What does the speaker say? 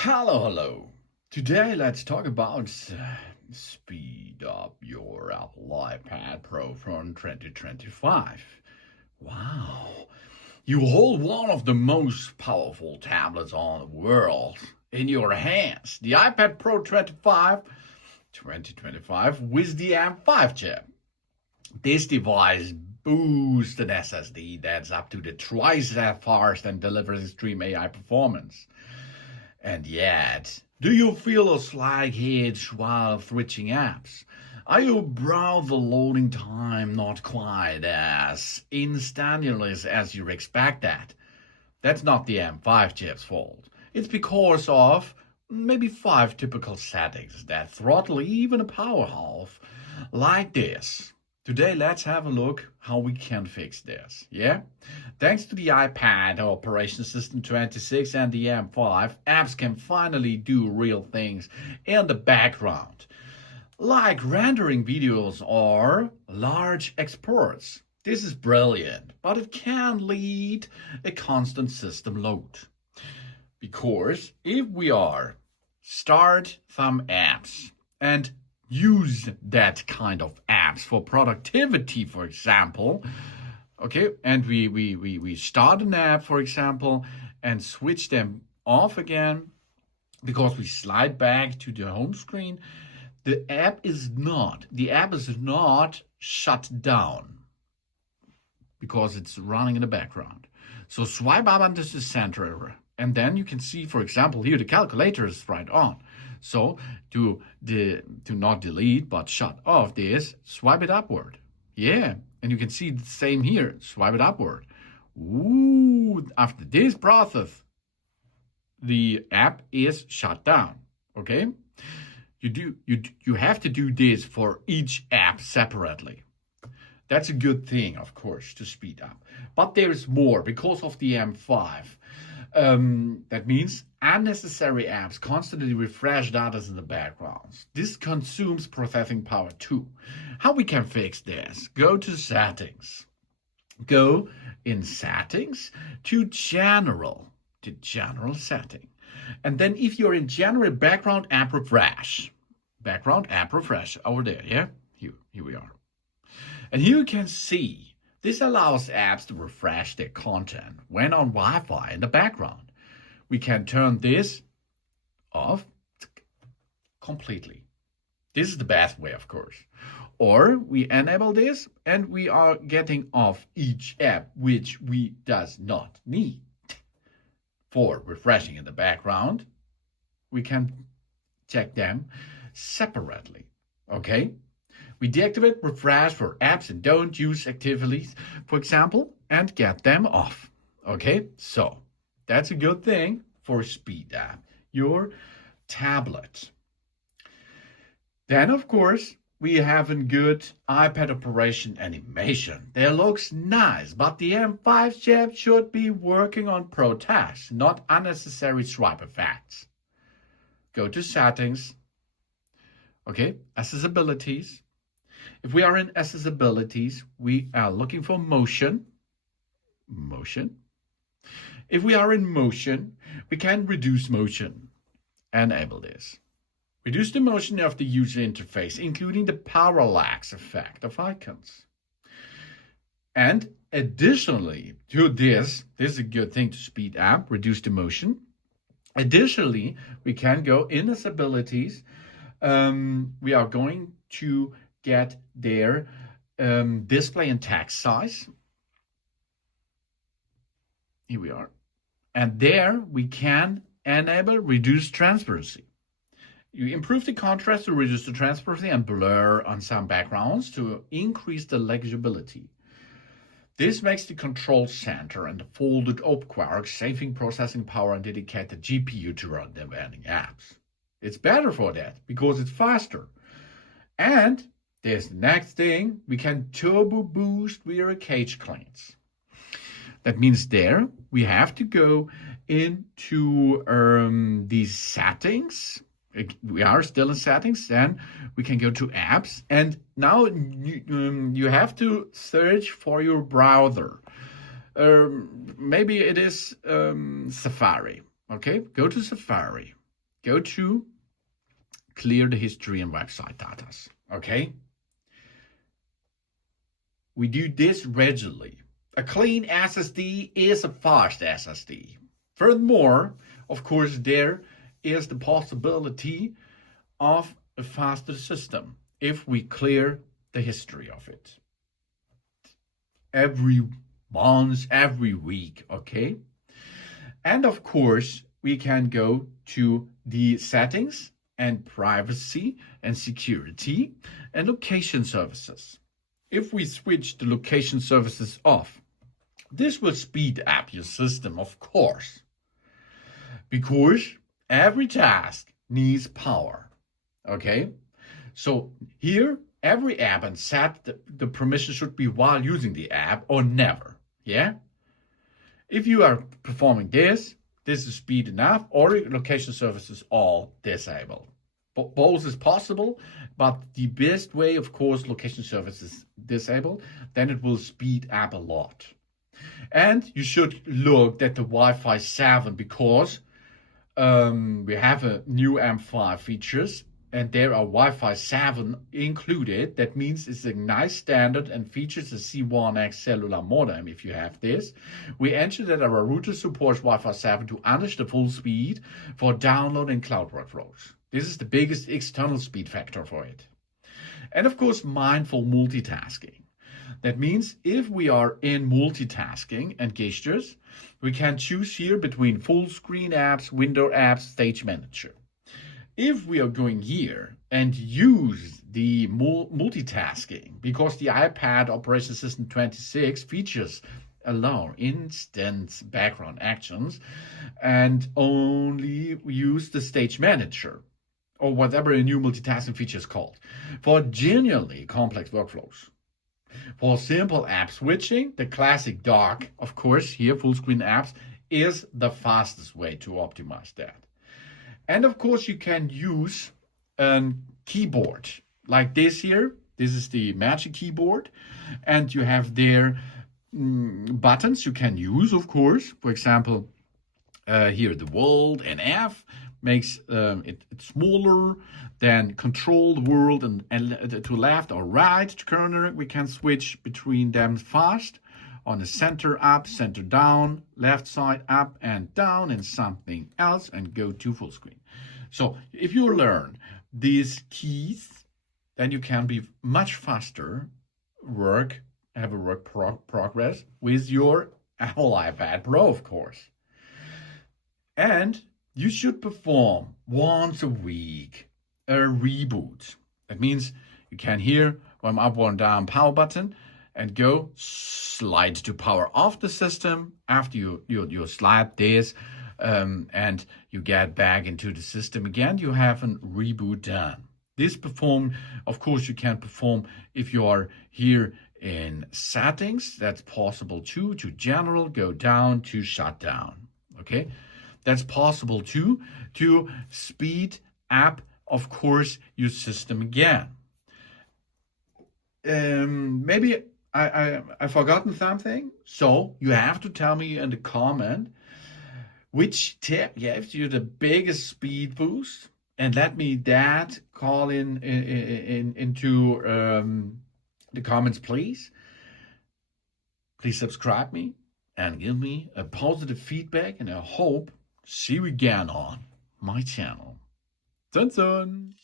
Hello. Today let's talk about speed up your Apple iPad Pro from 2025. Wow. You hold one of the most powerful tablets on the world in your hands. The iPad Pro 2025 with the M5 chip. This device boosts an SSD that's up to twice as fast and delivers extreme AI performance. And yet, do you feel a slight hitch while switching apps? Are you browse the loading time not quite as instantaneous as you expect that? That's not the M5 chip's fault. It's because of maybe 5 typical settings that throttle even a powerhouse like this. Today, let's have a look how we can fix this, yeah? Thanks to the iPad Operation System 26 and the M5, apps can finally do real things in the background, like rendering videos or large exports. This is brilliant, but it can lead a constant system load. Because if we are start some apps and use that kind of apps for productivity, for example, okay, and we start an app, for example, and switch them off again because we slide back to the home screen, the app is not shut down because it's running in the background. So swipe up onto the center, and then you can see, for example, here the calculator is right on. So to not delete but shut off this, swipe it upward. Yeah, and you can see the same here. Swipe it upward. Ooh, after this process, the app is shut down. Okay, you have to do this for each app separately. That's a good thing, of course, to speed up. But there is more because of the M5. That means unnecessary apps constantly refresh data in the background. This consumes processing power too. How we can fix this? Go to settings. Go in settings to general setting. And then if you're in general background app refresh over there, yeah? Here we are. And here you can see this allows apps to refresh their content when on Wi-Fi in the background. We can turn this off completely. This is the best way, of course. Or we enable this and we are getting off each app which we does not need. For refreshing in the background, we can check them separately, okay? We deactivate refresh for apps and don't use activities, for example, and get them off. Okay, so that's a good thing for speed up your tablet. Then, of course, we have a good iPad operation animation. That looks nice, but the M5 chip should be working on pro tasks, not unnecessary swipe effects. Go to settings. Okay, accessibilities. If we are in accessibilities, we are looking for motion. If we are in motion, we can reduce motion. Enable this. Reduce the motion of the user interface, including the parallax effect of icons. And additionally to this is a good thing to speed up, reduce the motion. Additionally, we can go in accessibilities. We are going to get their display and text size. Here we are. And there we can enable reduce transparency. You improve the contrast to reduce the transparency and blur on some backgrounds to increase the legibility. This makes the control center and the folded up quark, saving processing power and dedicated GPU to run demanding apps. It's better for that because it's faster. And there's the next thing, we can turbo boost via cache cleans. That means there we have to go into these settings. We are still in settings, then we can go to apps. And now you have to search for your browser. Maybe it is Safari. Okay, go to Safari. go to clear the history and website data. Okay? We do this regularly. A clean SSD is a fast SSD. Furthermore, of course, there is the possibility of a faster system if we clear the history of it. Every month, every week, okay? And of course, we can go to the settings and privacy and security and location services. If we switch the location services off, this will speed up your system, of course, because every task needs power, okay? So here, every app and set the permission should be while using the app or never, yeah? If you are performing this is speed enough, or location services all disabled. Both is possible, but the best way, of course, location services disabled, then it will speed up a lot. And you should look at the Wi-Fi 7 because we have a new M5 features and there are Wi-Fi 7 included. That means it's a nice standard and features a C1X cellular modem. If you have this, we ensure that our router supports Wi-Fi 7 to unleash the full speed for download and cloud workflows. This is the biggest external speed factor for it. And of course, mindful multitasking. That means if we are in multitasking and gestures, we can choose here between full screen apps, window apps, stage manager. If we are going here and use the multitasking, because the iPad Operating System 26 features allow instant background actions and only use the stage manager or whatever a new multitasking feature is called for genuinely complex workflows. For simple app switching, the classic dock, of course, here full screen apps, is the fastest way to optimize that. And of course, you can use a keyboard like this here. This is the Magic Keyboard. And you have there buttons you can use, of course. For example, here the world and F makes it smaller. Then control the world and to left or right to corner. We can switch between them fast. On the center up, center down, left side up and down, and something else, and go to full screen. So if you learn these keys, then you can be much faster, have a work progress with your Apple iPad Pro, of course. And you should perform once a week a reboot. That means you can here, one up, one down power button, and go slide to power off the system. After you slide this and you get back into the system again, you have a reboot done. This of course, you can perform if you are here in settings. That's possible too. To general, go down to shutdown. Okay, that's possible too. To speed up, of course, your system again. Maybe I've forgotten something, so you have to tell me in the comment which tip gives you the biggest speed boost, and let me that call into the comments, please. Please subscribe me and give me a positive feedback, and I hope to see you again on my channel. Dun dun.